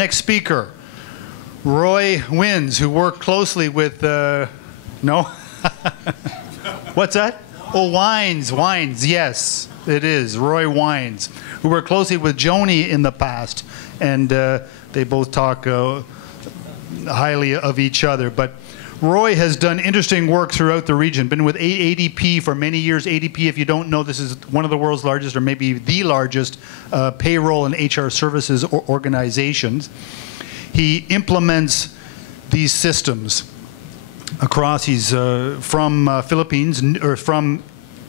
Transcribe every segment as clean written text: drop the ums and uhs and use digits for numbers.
next speaker, Roy Wynes, who worked closely with, no? What's that? Oh, Wynes, yes, it is, Roy Wynes, who worked closely with Joni in the past, and they both talk highly of each other. But Roy has done interesting work throughout the region, been with ADP for many years. ADP, if you don't know, this is one of the world's largest, or maybe the largest, payroll and HR services organizations. He implements these systems across. He's from Philippines, or from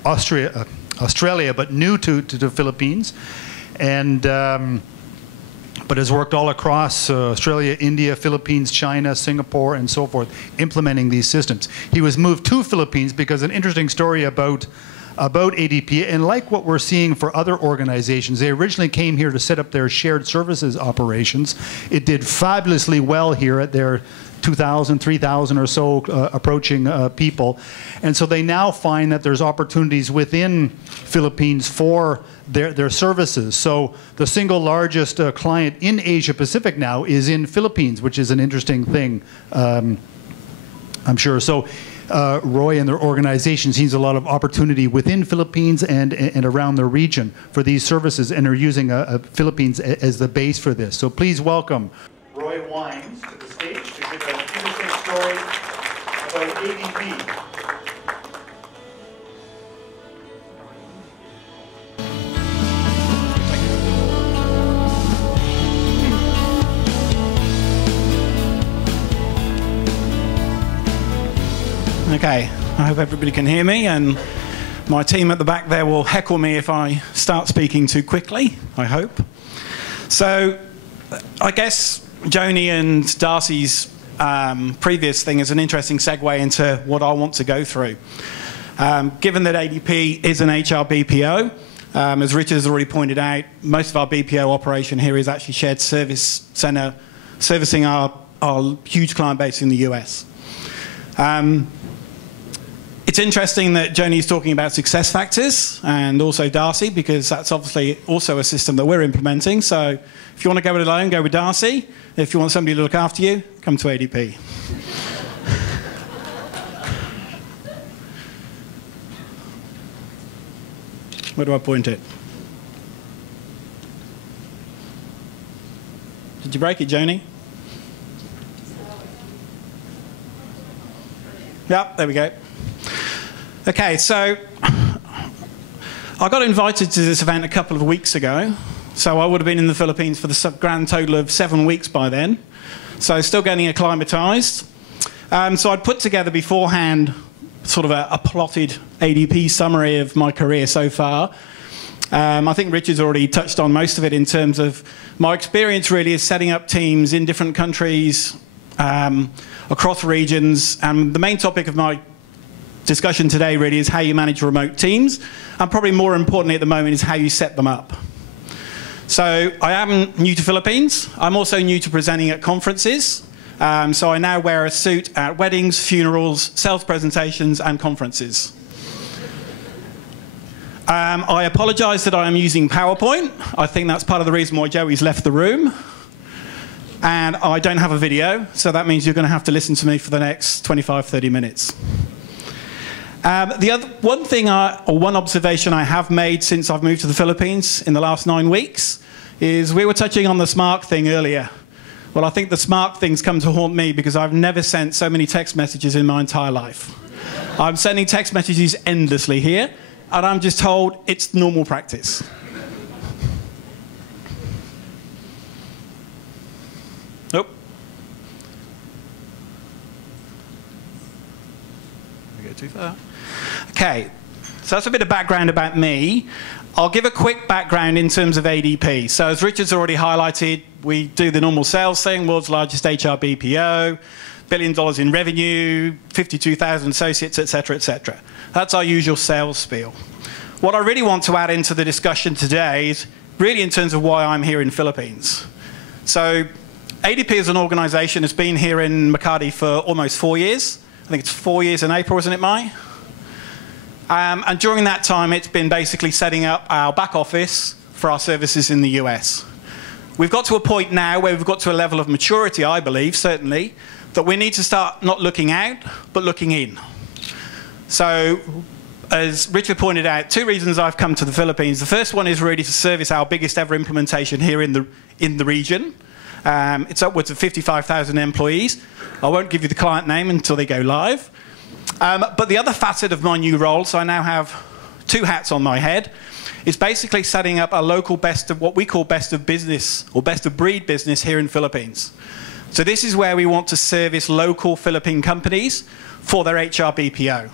Australia, but new to the Philippines, and but has worked all across Australia, India, Philippines, China, Singapore, and so forth, implementing these systems. He was moved to Philippines because an interesting story about ADP, and like what we're seeing for other organizations, they originally came here to set up their shared services operations. It did fabulously well here at their 2,000, 3,000 or so approaching people. And so they now find that there's opportunities within Philippines for their services. So the single largest client in Asia Pacific now is in Philippines, which is an interesting thing, I'm sure. So Roy and their organization sees a lot of opportunity within Philippines and around the region for these services, and are using Philippines as the base for this. So please welcome Roy Wynes to the stage to give an interesting story about ADP. Okay, I hope everybody can hear me, and my team at the back there will heckle me if I start speaking too quickly, I hope. So, I guess Joni and Darcy's previous thing is an interesting segue into what I want to go through. Given that ADP is an HR BPO, as Richard has already pointed out, most of our BPO operation here is actually shared service center, servicing our huge client base in the US. It's interesting that Joni's talking about success factors, and also Darcy, because that's obviously also a system that we're implementing. So if you want to go it alone, go with Darcy. If you want somebody to look after you, come to ADP. Where do I point it? Did you break it, Joni? Yep, there we go. Okay, so I got invited to this event a couple of weeks ago. So I would have been in the Philippines for the grand total of 7 weeks by then. So still getting acclimatized. So I'd put together beforehand sort of a plotted ADP summary of my career so far. I think Richard's already touched on most of it in terms of my experience really is setting up teams in different countries, across regions. And the main topic of my discussion today really is how you manage remote teams. And probably more importantly at the moment is how you set them up. So I am new to Philippines. I'm also new to presenting at conferences. So I now wear a suit at weddings, funerals, sales presentations, and conferences. I apologize that I am using PowerPoint. I think that's part of the reason why Joey's left the room. And I don't have a video, so that means you're going to have to listen to me for the next 25, 30 minutes. One observation I have made since I've moved to the Philippines in the last 9 weeks is we were touching on the smart thing earlier. Well, I think the smart thing's come to haunt me because I've never sent so many text messages in my entire life. I'm sending text messages endlessly here, and I'm just told it's normal practice. Nope. We go too far. Okay, so that's a bit of background about me. I'll give a quick background in terms of ADP. So as Richard's already highlighted, we do the normal sales thing, world's largest HR BPO, $1 billion in revenue, 52,000 associates, et cetera, et cetera. That's our usual sales spiel. What I really want to add into the discussion today is really in terms of why I'm here in Philippines. So ADP as an organization has been here in Makati for almost 4 years. I think it's 4 years in April, isn't it, Mai? And during that time, it's been basically setting up our back office for our services in the US. we've got to a point now where we've got to a level of maturity, I believe, certainly, that we need to start not looking out, but looking in. So, as Richard pointed out, 2 reasons I've come to the Philippines. The first one is really to service our biggest ever implementation here in the region. It's upwards of 55,000 employees. I won't give you the client name until they go live. But the other facet of my new role, so I now have 2 hats on my head, is basically setting up a local what we call best of business or best of breed business here in the Philippines. So this is where we want to service local Philippine companies for their HR BPO.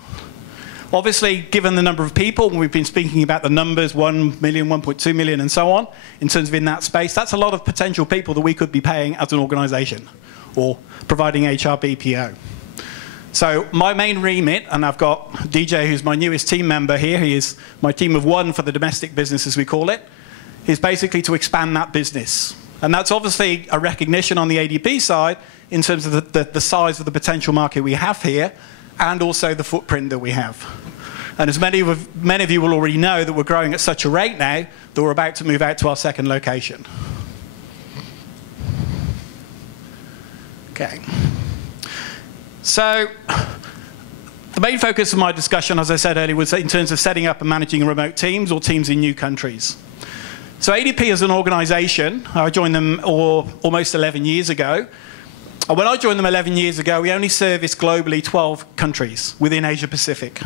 Obviously, given the number of people, and we've been speaking about the numbers, 1 million, 1.2 million, and so on, in terms of in that space, that's a lot of potential people that we could be paying as an organisation or providing HR BPO. So my main remit, and I've got DJ, who's my newest team member here, he is my team of 1 for the domestic business, as we call it, is basically to expand that business. And that's obviously a recognition on the ADP side in terms of the size of the potential market we have here, and also the footprint that we have. And as many of you will already know, that we're growing at such a rate now that we're about to move out to our 2nd location. Okay. So the main focus of my discussion, as I said earlier, was in terms of setting up and managing remote teams or teams in new countries. So ADP as an organisation, I joined them almost 11 years ago. And when I joined them 11 years ago, we only serviced globally 12 countries within Asia Pacific.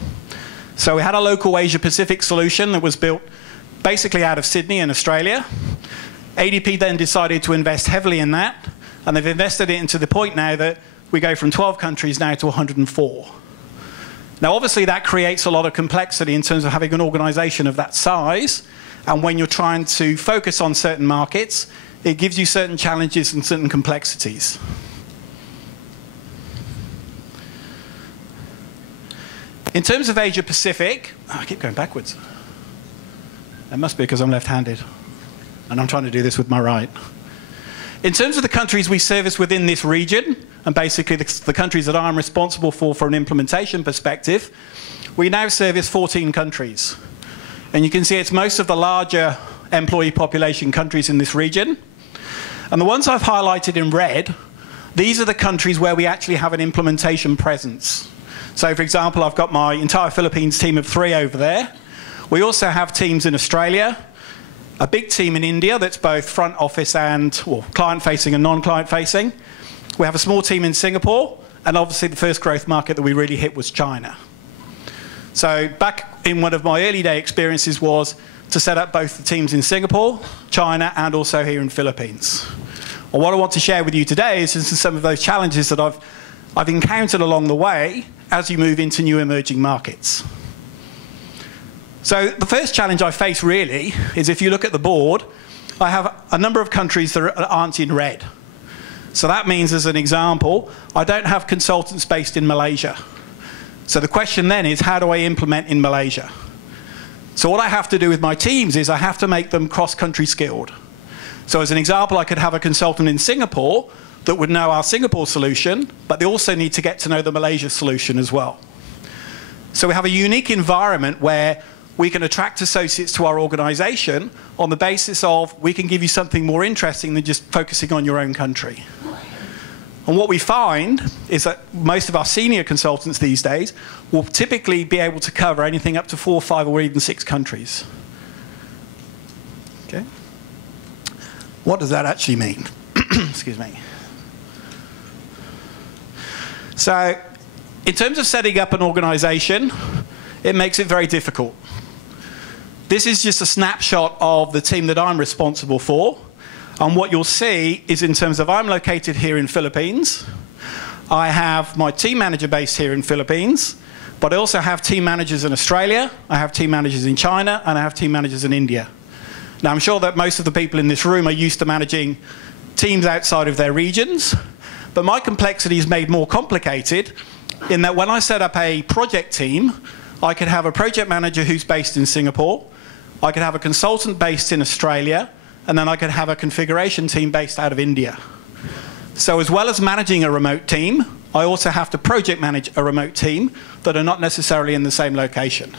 So we had a local Asia Pacific solution that was built basically out of Sydney in Australia. ADP then decided to invest heavily in that, and they've invested it into the point now that we go from 12 countries now to 104. Now, obviously, that creates a lot of complexity in terms of having an organisation of that size, and when you're trying to focus on certain markets, it gives you certain challenges and certain complexities. In terms of Asia Pacific, I keep going backwards. That must be because I'm left-handed, and I'm trying to do this with my right. In terms of the countries we service within this region, and basically the countries that I'm responsible for from an implementation perspective, we now service 14 countries. And you can see it's most of the larger employee population countries in this region. And the ones I've highlighted in red, these are the countries where we actually have an implementation presence. So, for example, I've got my entire Philippines team of 3 over there. We also have teams in Australia, a big team in India that's both front office and client-facing and non-client-facing. We have a small team in Singapore, and obviously the first growth market that we really hit was China. So back in one of my early day experiences was to set up both the teams in Singapore, China, and also here in the Philippines. Well, what I want to share with you today is some of those challenges that I've encountered along the way as you move into new emerging markets. So the first challenge I face really is, if you look at the board, I have a number of countries that aren't in red. So that means, as an example, I don't have consultants based in Malaysia. So the question then is, how do I implement in Malaysia? So what I have to do with my teams is I have to make them cross-country skilled. So as an example, I could have a consultant in Singapore that would know our Singapore solution, but they also need to get to know the Malaysia solution as well. So we have a unique environment where we can attract associates to our organisation on the basis of we can give you something more interesting than just focusing on your own country. And what we find is that most of our senior consultants these days will typically be able to cover anything up to 4, 5, or even 6 countries. Okay. What does that actually mean? Excuse me. So, in terms of setting up an organisation, it makes it very difficult. This is just a snapshot of the team that I'm responsible for. And what you'll see is, in terms of, I'm located here in Philippines. I have my team manager based here in Philippines, but I also have team managers in Australia, I have team managers in China, and I have team managers in India. Now, I'm sure that most of the people in this room are used to managing teams outside of their regions, but my complexity is made more complicated in that when I set up a project team, I could have a project manager who's based in Singapore, I could have a consultant based in Australia, and then I could have a configuration team based out of India. So as well as managing a remote team, I also have to project manage a remote team that are not necessarily in the same location.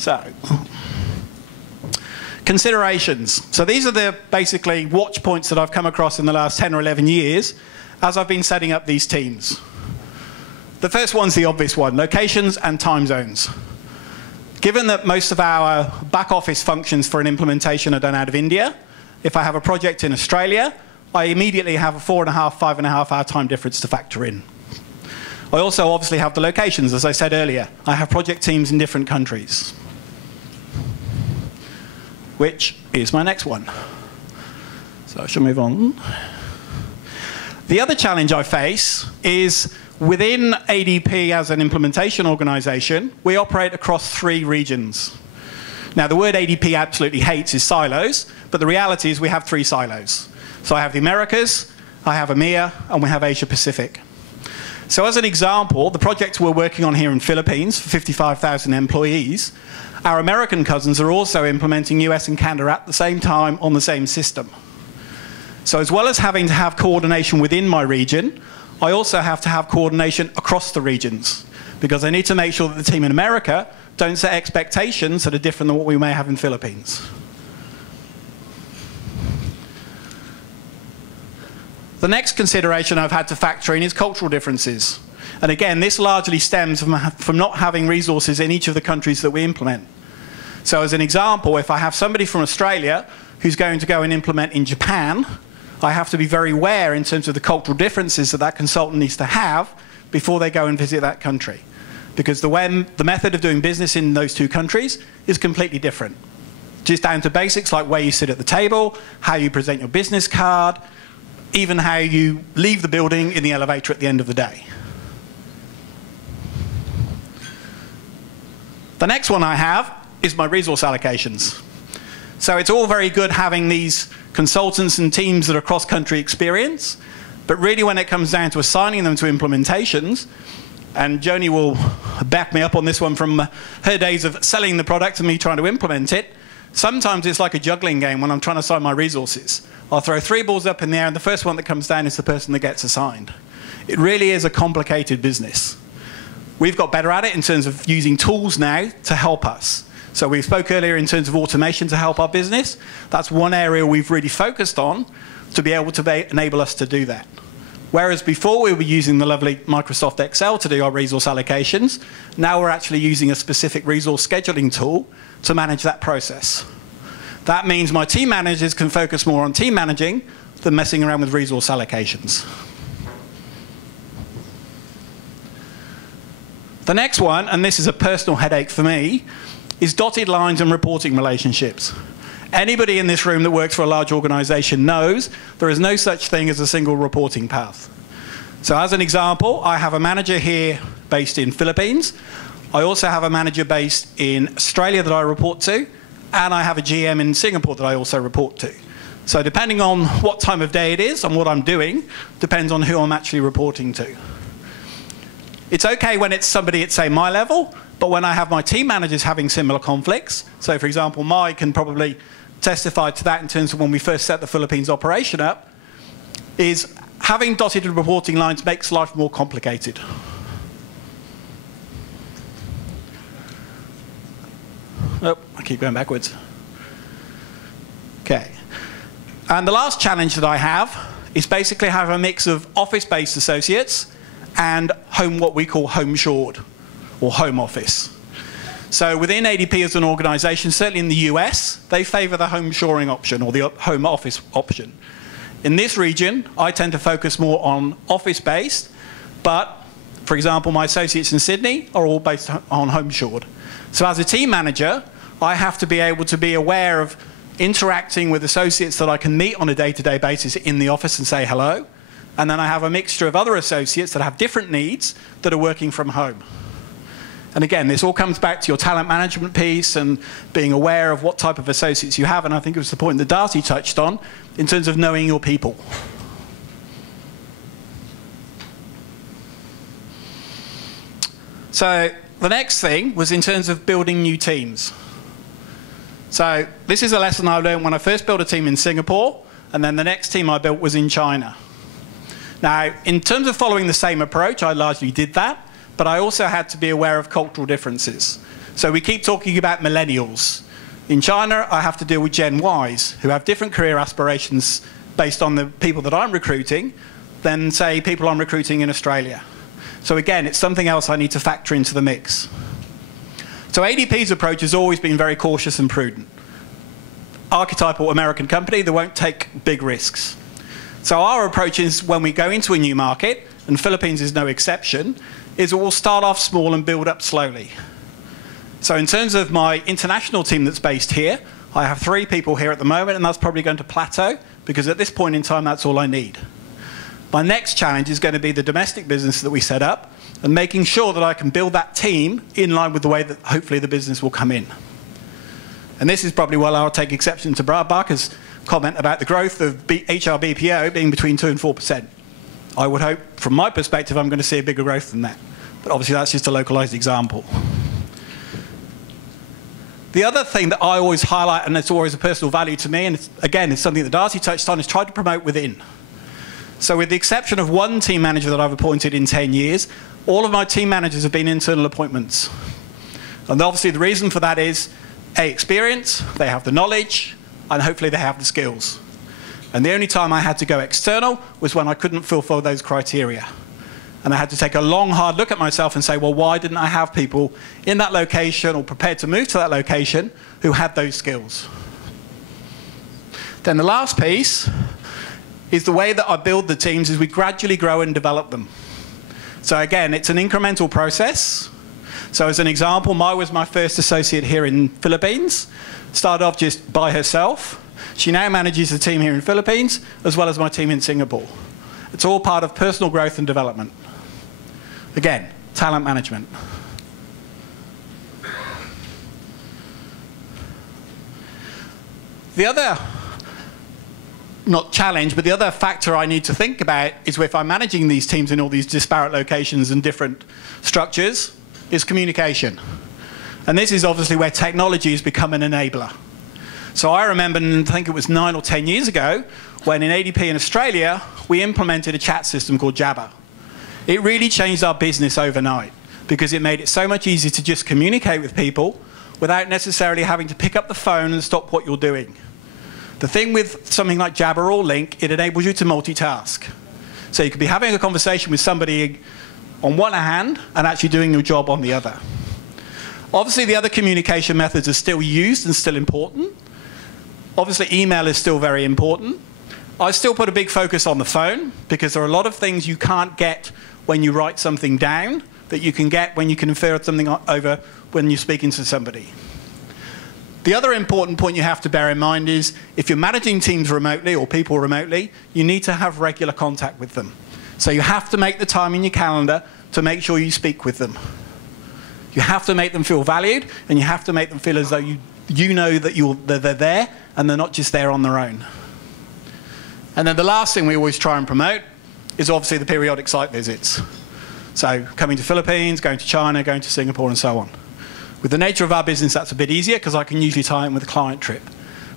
So, considerations. So these are the basically watch points that I've come across in the last 10 or 11 years as I've been setting up these teams. The first one's the obvious one, locations and time zones. Given that most of our back office functions for an implementation are done out of India, if I have a project in Australia, I immediately have a 4.5, 5.5 hour time difference to factor in. I also obviously have the locations, as I said earlier. I have project teams in different countries, which is my next one. So I shall move on. The other challenge I face is within ADP as an implementation organization, we operate across 3 regions. Now, the word ADP absolutely hates is silos, but the reality is we have 3 silos. So I have the Americas, I have EMEA, and we have Asia Pacific. So as an example, the projects we're working on here in Philippines for 55,000 employees, our American cousins are also implementing US and Canada at the same time on the same system. So as well as having to have coordination within my region, I also have to have coordination across the regions, because I need to make sure that the team in America don't set expectations that are different than what we may have in Philippines. The next consideration I've had to factor in is cultural differences. And again, this largely stems from not having resources in each of the countries that we implement. So as an example, if I have somebody from Australia who's going to go and implement in Japan, I have to be very aware in terms of the cultural differences that that consultant needs to have before they go and visit that country. Because the method of doing business in those 2 countries is completely different. Just down to basics like where you sit at the table, how you present your business card, even how you leave the building in the elevator at the end of the day. The next one I have is my resource allocations. So it's all very good having these consultants and teams that are cross-country experience, but really when it comes down to assigning them to implementations, and Joni will back me up on this one from her days of selling the product and me trying to implement it, sometimes it's like a juggling game when I'm trying to assign my resources. I'll throw 3 balls up in the air, and the first one that comes down is the person that gets assigned. It really is a complicated business. We've got better at it in terms of using tools now to help us. So we spoke earlier in terms of automation to help our business. That's one area we've really focused on to be able to enable us to do that. Whereas before we were using the lovely Microsoft Excel to do our resource allocations, now we're actually using a specific resource scheduling tool to manage that process. That means my team managers can focus more on team managing than messing around with resource allocations. The next one, and this is a personal headache for me, is dotted lines and reporting relationships. Anybody in this room that works for a large organization knows there is no such thing as a single reporting path. So as an example, I have a manager here based in Philippines. I also have a manager based in Australia that I report to, and I have a GM in Singapore that I also report to. So depending on what time of day it is and what I'm doing, depends on who I'm actually reporting to. It's okay when it's somebody at, say, my level, but when I have my team managers having similar conflicts, so for example, Mike can probably testify to that in terms of when we first set the Philippines operation up, is having dotted reporting lines makes life more complicated. Oh, I keep going backwards. Okay. And the last challenge that I have is basically have a mix of office-based associates and what we call home-shored, or home office. So within ADP as an organization, certainly in the US, they favor the home shoring option or the home office option. In this region, I tend to focus more on office-based, but for example, my associates in Sydney are all based on home shored. So as a team manager, I have to be able to be aware of interacting with associates that I can meet on a day-to-day basis in the office and say hello. And then I have a mixture of other associates that have different needs that are working from home. And again, this all comes back to your talent management piece and being aware of what type of associates you have. And I think it was the point that Darcy touched on in terms of knowing your people. So the next thing was in terms of building new teams. So this is a lesson I learned when I first built a team in Singapore, and then the next team I built was in China. Now, in terms of following the same approach, I largely did that, but I also had to be aware of cultural differences. So we keep talking about millennials. In China, I have to deal with Gen Ys, who have different career aspirations based on the people that I'm recruiting than, say, people I'm recruiting in Australia. So again, it's something else I need to factor into the mix. So ADP's approach has always been very cautious and prudent. Archetypal American company, they won't take big risks. So our approach is when we go into a new market, and Philippines is no exception, is we'll start off small and build up slowly. So in terms of my international team that's based here, I have 3 people here at the moment, and that's probably going to plateau, because at this point in time, that's all I need. My next challenge is going to be the domestic business that we set up, and making sure that I can build that team in line with the way that hopefully the business will come in. And this is probably where I'll take exception to Barker's comment about the growth of HR BPO being between 2% and 4%. I would hope, from my perspective, I'm going to see a bigger growth than that. But obviously, that's just a localized example. The other thing that I always highlight, and it's always a personal value to me, and again, it's something that Darcy touched on, is try to promote within. So with the exception of one team manager that I've appointed in 10 years, all of my team managers have been internal appointments. And obviously the reason for that is, A, experience, they have the knowledge, and hopefully they have the skills. And the only time I had to go external was when I couldn't fulfill those criteria. And I had to take a long, hard look at myself and say, well, why didn't I have people in that location or prepared to move to that location who had those skills? Then the last piece is the way that I build the teams is we gradually grow and develop them. So again, it's an incremental process. So as an example, Mai was my first associate here in Philippines. Started off just by herself. She now manages the team here in Philippines, as well as my team in Singapore. It's all part of personal growth and development. Again, talent management. The other, not challenge, but the other factor I need to think about is if I'm managing these teams in all these disparate locations and different structures, is communication. And this is obviously where technology has become an enabler. So I remember, I think it was 9 or 10 years ago, when in ADP in Australia, we implemented a chat system called Jabber. It really changed our business overnight because it made it so much easier to just communicate with people without necessarily having to pick up the phone and stop what you're doing. The thing with something like Jabber or Link, it enables you to multitask. So you could be having a conversation with somebody on one hand and actually doing your job on the other. Obviously, the other communication methods are still used and still important. Obviously, email is still very important. I still put a big focus on the phone because there are a lot of things you can't get when you write something down that you can get when you can infer something over when you're speaking to somebody. The other important point you have to bear in mind is if you're managing teams remotely or people remotely, you need to have regular contact with them. So you have to make the time in your calendar to make sure you speak with them. You have to make them feel valued, and you have to make them feel as though you know that they're there and they're not just there on their own. And then the last thing we always try and promote is obviously the periodic site visits. So coming to Philippines, going to China, going to Singapore, and so on. With the nature of our business, that's a bit easier because I can usually tie in with a client trip.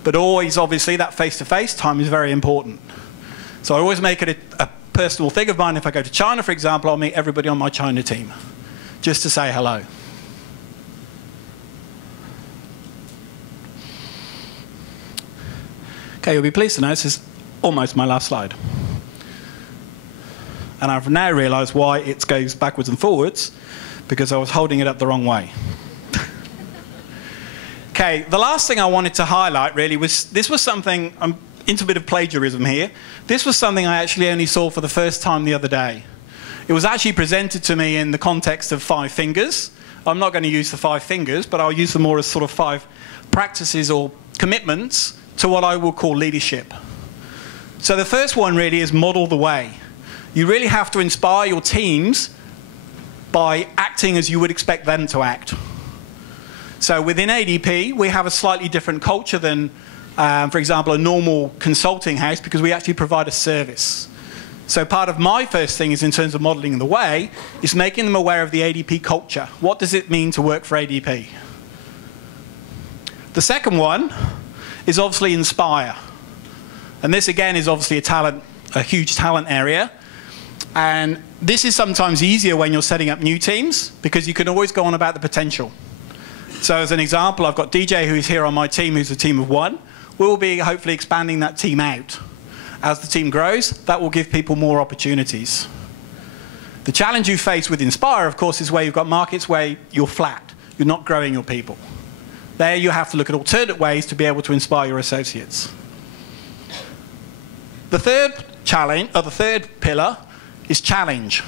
But always, obviously, that face-to-face time is very important. So I always make it a personal thing of mine. If I go to China, for example, I'll meet everybody on my China team just to say hello. Okay, you'll be pleased to know this is almost my last slide. And I've now realised why it goes backwards and forwards, because I was holding it up the wrong way. Okay, the last thing I wanted to highlight really was, this was something, I'm into a bit of plagiarism here. This was something I actually only saw for the first time the other day. It was actually presented to me in the context of 5 fingers. I'm not going to use the 5 fingers, but I'll use them more as sort of 5 practices or commitments to what I will call leadership. So the first one really is model the way. You really have to inspire your teams by acting as you would expect them to act. So within ADP, we have a slightly different culture than, for example, a normal consulting house because we actually provide a service. So part of my first thing is in terms of modeling the way, is making them aware of the ADP culture. What does it mean to work for ADP? The second one is obviously inspire. And this again is obviously a huge talent area. And this is sometimes easier when you're setting up new teams because you can always go on about the potential. So as an example, I've got DJ who's here on my team, who's a team of 1. We'll be hopefully expanding that team out. As the team grows, that will give people more opportunities. The challenge you face with Inspire, of course, is where you've got markets where you're flat. You're not growing your people. There you have to look at alternate ways to be able to inspire your associates. The third challenge, or the third pillar, is challenge.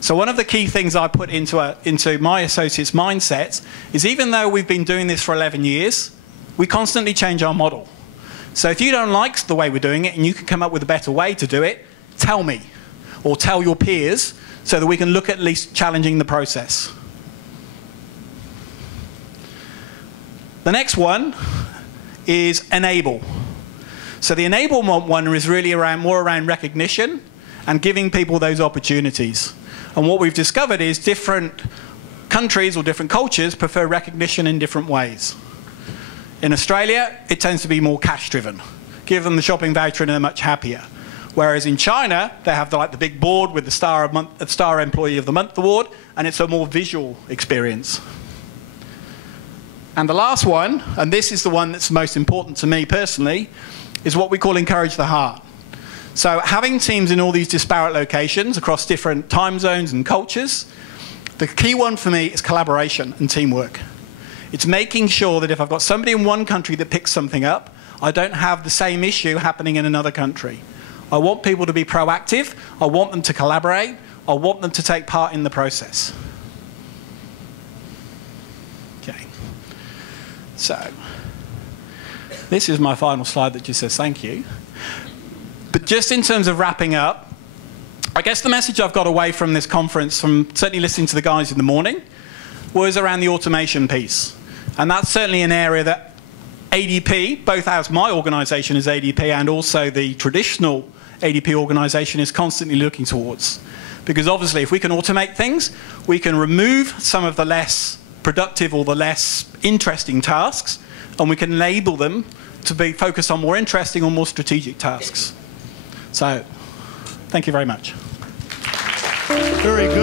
So one of the key things I put into my associates' mindsets is even though we've been doing this for 11 years, we constantly change our model. So if you don't like the way we're doing it and you can come up with a better way to do it, tell me, or tell your peers, so that we can look at least challenging the process. The next one is enable. So the enablement one is really more around recognition and giving people those opportunities. And what we've discovered is different countries or different cultures prefer recognition in different ways. In Australia, it tends to be more cash-driven. Give them the shopping voucher and they're much happier. Whereas in China, they have the big board with the Star Employee of the Month award, and it's a more visual experience. And the last one, and this is the one that's most important to me personally, is what we call encourage the heart. So having teams in all these disparate locations across different time zones and cultures, the key one for me is collaboration and teamwork. It's making sure that if I've got somebody in one country that picks something up, I don't have the same issue happening in another country. I want people to be proactive. I want them to collaborate. I want them to take part in the process. Okay. So this is my final slide that just says thank you. But just in terms of wrapping up, I guess the message I've got away from this conference, from certainly listening to the guys in the morning, was around the automation piece. And that's certainly an area that ADP, both as my organisation as ADP and also the traditional ADP organisation, is constantly looking towards. Because obviously if we can automate things, we can remove some of the less productive or the less interesting tasks, and we can enable them to be focused on more interesting or more strategic tasks. So, thank you very much. Very good.